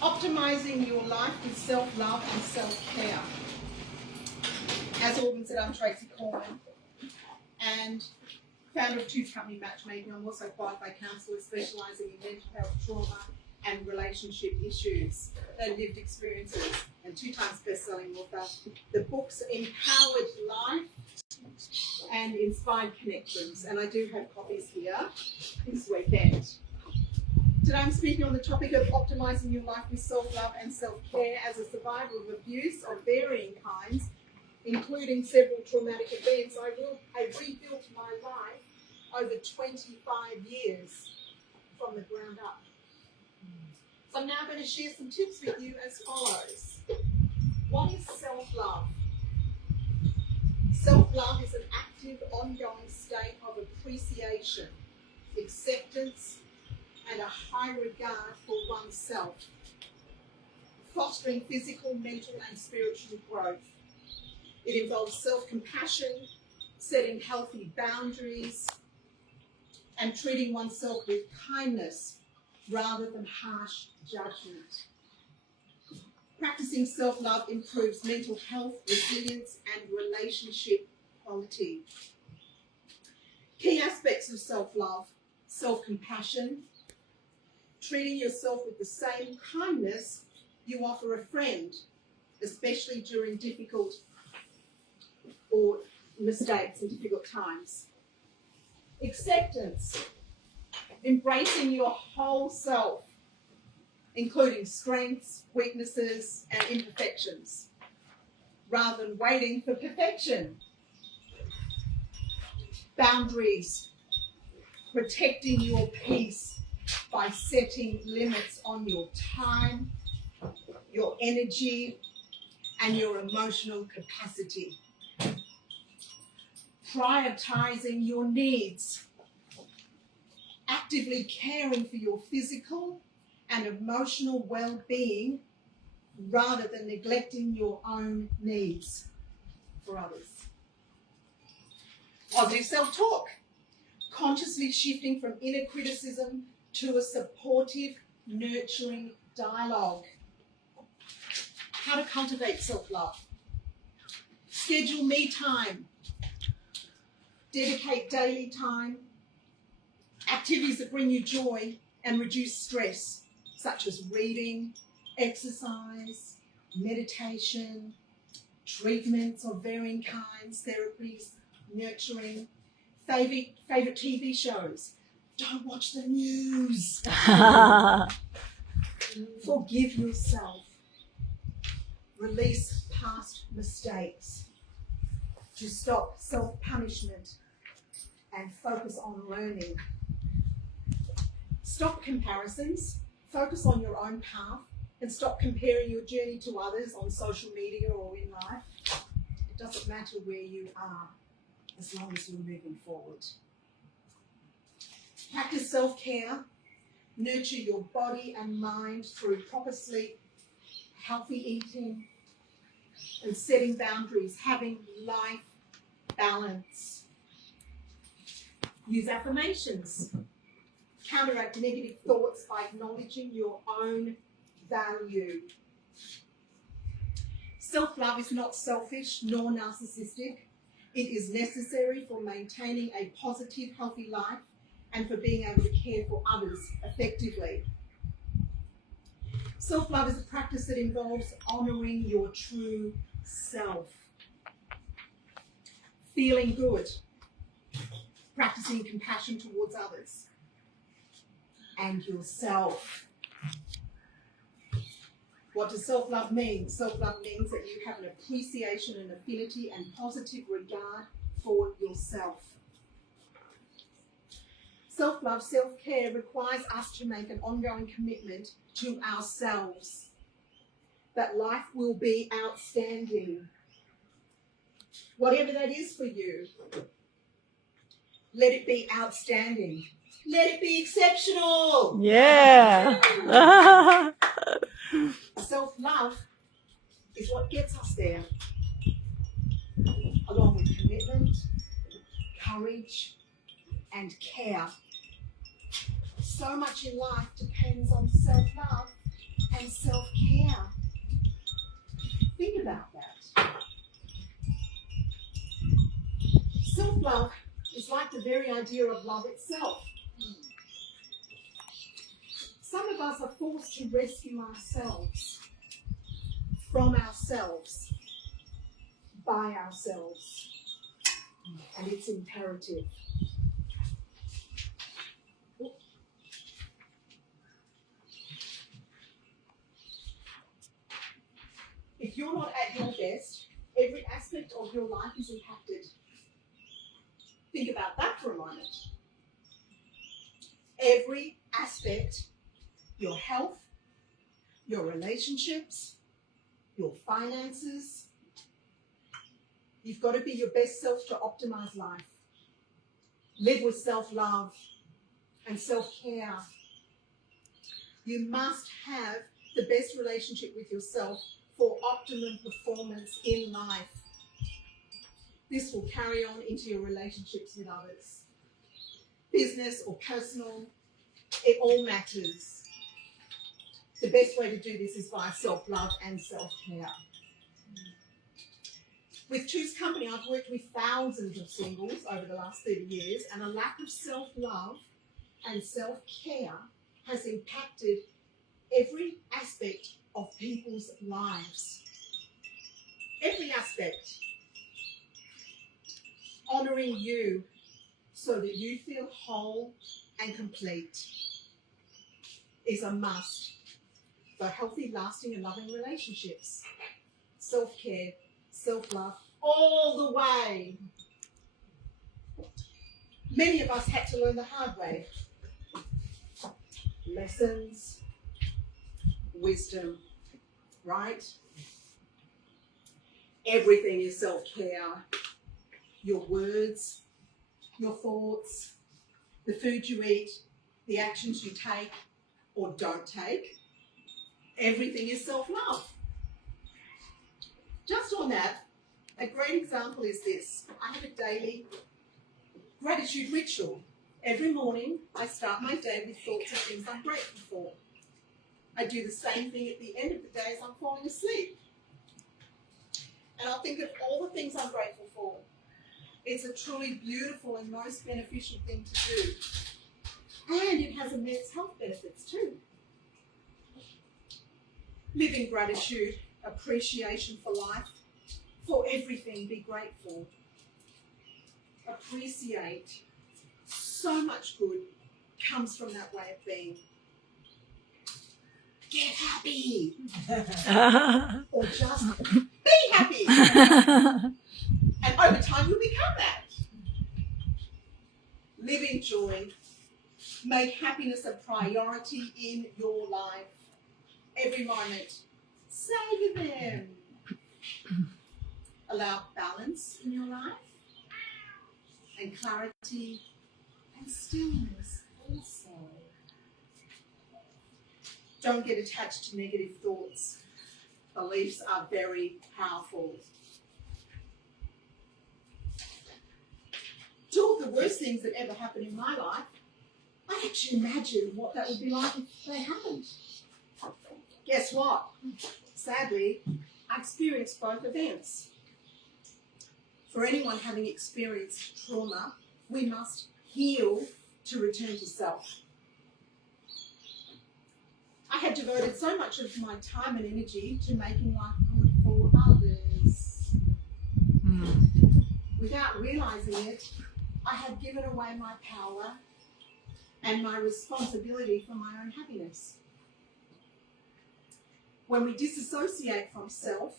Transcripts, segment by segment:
Optimizing your life with self-love and self-care. As Aldwyn said, I'm Tracey Korman and founder of Two Company Matchmaking. I'm also a qualified counsellor specialising in mental health, trauma and relationship issues. They're lived experiences and 2 times best-selling author. The books Empowered Life and Inspired Connections, and I do have copies here this weekend. Today I'm speaking on the topic of optimising your life with self-love and self-care as a survivor of abuse of varying kinds, including several traumatic events. I rebuilt my life over 25 years from the ground up. So I'm now going to share some tips with you as follows. What is self-love? Self-love is an active, ongoing state of appreciation, acceptance, and a high regard for oneself, fostering physical, mental, and spiritual growth. It involves self-compassion, setting healthy boundaries, and treating oneself with kindness rather than harsh judgment. Practicing self-love improves mental health, resilience, and relationship quality. Key aspects of self-love: self-compassion, treating yourself with the same kindness you offer a friend, especially during difficult or mistakes and difficult times. Acceptance, embracing your whole self, including strengths, weaknesses, and imperfections, rather than waiting for perfection. Boundaries, protecting your peace by setting limits on your time, your energy, and your emotional capacity. Prioritizing your needs, actively caring for your physical and emotional well-being rather than neglecting your own needs for others. Positive self-talk, consciously shifting from inner criticism to a supportive, nurturing dialogue. How to cultivate self-love. Schedule me time. Dedicate daily time. Activities that bring you joy and reduce stress, such as reading, exercise, meditation, treatments of varying kinds, therapies, nurturing. Favorite TV shows. Don't watch the news. Forgive yourself. Release past mistakes. To stop self-punishment and focus on learning. Stop comparisons. Focus on your own path and stop comparing your journey to others on social media or in life. It doesn't matter where you are as long as you're moving forward. Practice self-care. Nurture your body and mind through proper sleep, healthy eating, and setting boundaries, having life balance. Use affirmations. Counteract negative thoughts by acknowledging your own value. Self-love is not selfish nor narcissistic. It is necessary for maintaining a positive, healthy life and for being able to care for others effectively. Self-love is a practice that involves honouring your true self. Feeling good. Practicing compassion towards others and yourself. What does self-love mean? Self-love means that you have an appreciation and affinity and positive regard for yourself. Self-love, self-care requires us to make an ongoing commitment to ourselves that life will be outstanding. Whatever that is for you, let it be outstanding. Let it be exceptional. Yeah. Self-love is what gets us there, along with commitment, courage, and care. So much in life depends on self-love and self-care. self-love is like the very idea of love itself. Some of us are forced to rescue ourselves from ourselves, by ourselves, and it's imperative. If you're not at your best, every aspect of your life is impacted. Think about that for a moment. Every aspect, your health, your relationships, your finances. You've got to be your best self to optimize life. Live with self-love and self-care. You must have the best relationship with yourself for optimum performance in life. This will carry on into your relationships with others. Business or personal, it all matters. The best way to do this is via self-love and self-care. With Choose Company, I've worked with thousands of singles over the last 30 years, and a lack of self-love and self-care has impacted every aspect of people's lives. Every aspect. Honouring you so that you feel whole and complete is a must for healthy, lasting and loving relationships. Self-care, self-love, all the way. Many of us had to learn the hard way. Lessons, wisdom, right? Everything is self-care. Your words, your thoughts, the food you eat, the actions you take or don't take. Everything is self-love. Just on that, a great example is this. I have a daily gratitude ritual. Every morning, I start my day with thoughts of things I'm grateful for. I do the same thing at the end of the day as I'm falling asleep. And I'll think of all the things I'm grateful for. It's a truly beautiful and most beneficial thing to do. And it has immense health benefits too. Live in gratitude, appreciation for life, for everything, be grateful. Appreciate. So much good comes from that way of being. Get happy. Or just be happy. And over time you'll become that. Live in joy. Make happiness a priority in your life. Every moment. Savor them. Allow balance in your life. And clarity and stillness also. Don't get attached to negative thoughts. Beliefs are very powerful. Two of the worst things that ever happened in my life, I actually imagine what that would be like if they happened. Guess what? Sadly, I experienced both events. For anyone having experienced trauma, we must heal to return to self. I had devoted so much of my time and energy to making life good for others. Without realising it, I had given away my power and my responsibility for my own happiness. When we disassociate from self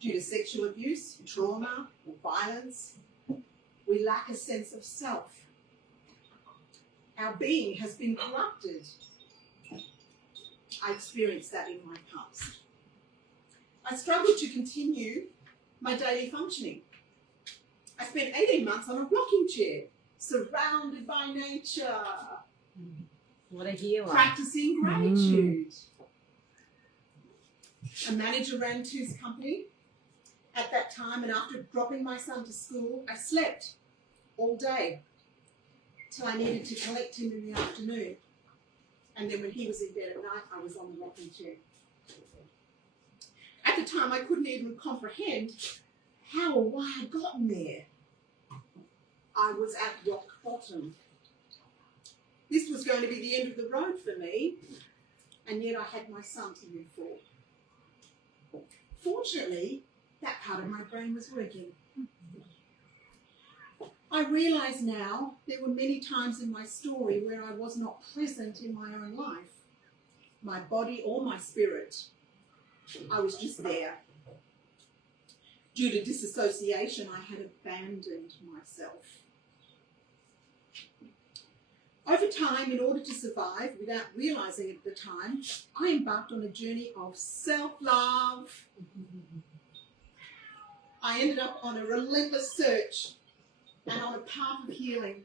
due to sexual abuse, trauma, or violence, we lack a sense of self. Our being has been corrupted. I experienced that in my past. I struggled to continue my daily functioning. I spent 18 months on a rocking chair, surrounded by nature. What a hero. Practicing gratitude. A manager ran Choose Company at that time, and after dropping my son to school, I slept all day till I needed to collect him in the afternoon. And then when he was in bed at night, I was on the rocking chair. At the time, I couldn't even comprehend how or why I'd gotten there. I was at rock bottom. This was going to be the end of the road for me, and yet I had my son to live for. Fortunately, that part of my brain was working. I realise now there were many times in my story where I was not present in my own life, my body or my spirit. I was just there. Due to disassociation, I had abandoned myself. Over time, in order to survive, without realising it at the time, I embarked on a journey of self-love. I ended up on a relentless search and on a path of healing.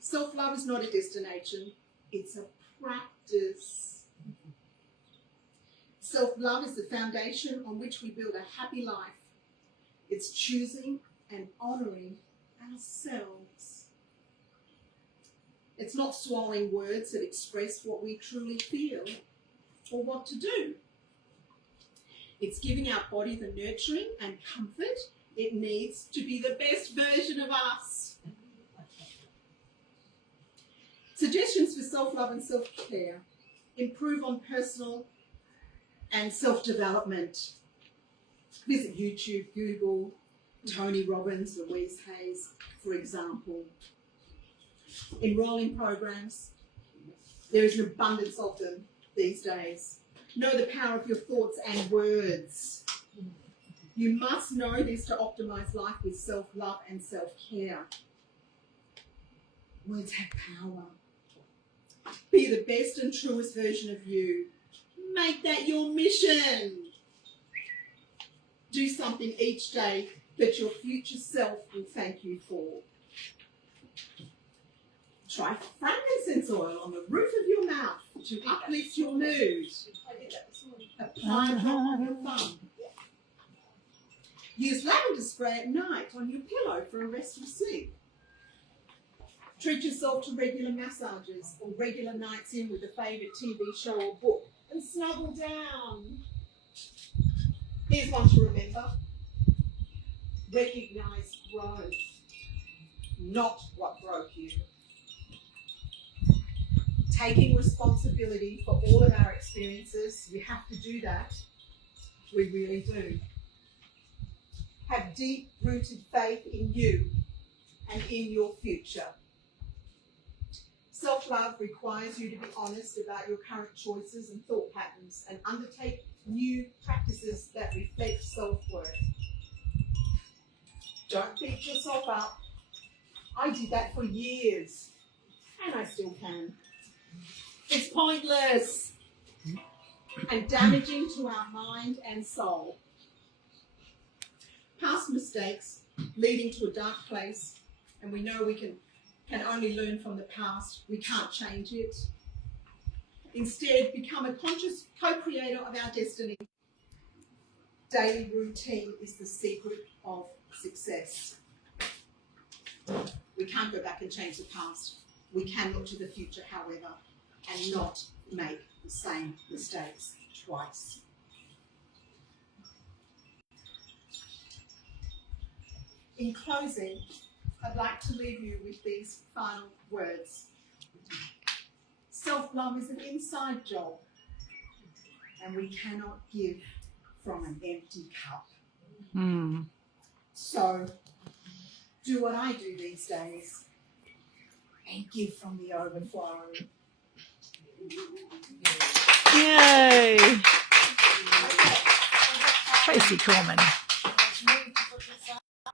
Self-love is not a destination, it's a practice. Self-love is the foundation on which we build a happy life. It's choosing and honouring ourselves. It's not swallowing words that express what we truly feel or what to do. It's giving our body the nurturing and comfort it needs to be the best version of us. Suggestions for self-love and self-care. Improve on personal and self-development. Visit YouTube, Google, Tony Robbins, Louise Hayes, for example. Enroll in programs. There is an abundance of them these days. Know the power of your thoughts and words. You must know this to optimize life with self-love and self-care. Words have power. Be the best and truest version of you. Make that your mission. Do something each day that your future self will thank you for. Try frankincense oil on the roof of your mouth to uplift your mood. I did that this morning. Apply a drop on your thumb. Use lavender spray at night on your pillow for a restful sleep. Treat yourself to regular massages or regular nights in with a favourite TV show or book and snuggle down. Here's one to remember. Recognise growth, not what broke you. Taking responsibility for all of our experiences, we have to do that. We really do. Have deep-rooted faith in you and in your future. Self-love requires you to be honest about your current choices and thought patterns and undertake new practices that reflect self-worth. Don't beat yourself up. I did that for years, and I still can. It's pointless and damaging to our mind and soul. Past mistakes leading to a dark place, and we know we can only learn from the past. We can't change it. Instead, become a conscious co-creator of our destiny. Daily routine is the secret of success. We can't go back and change the past. We can look to the future, however, and not make the same mistakes twice. In closing, I'd like to leave you with these final words. Self-love is an inside job, and we cannot give from an empty cup. So, do what I do these days and give from the overflow. Yay! Tracey Korman.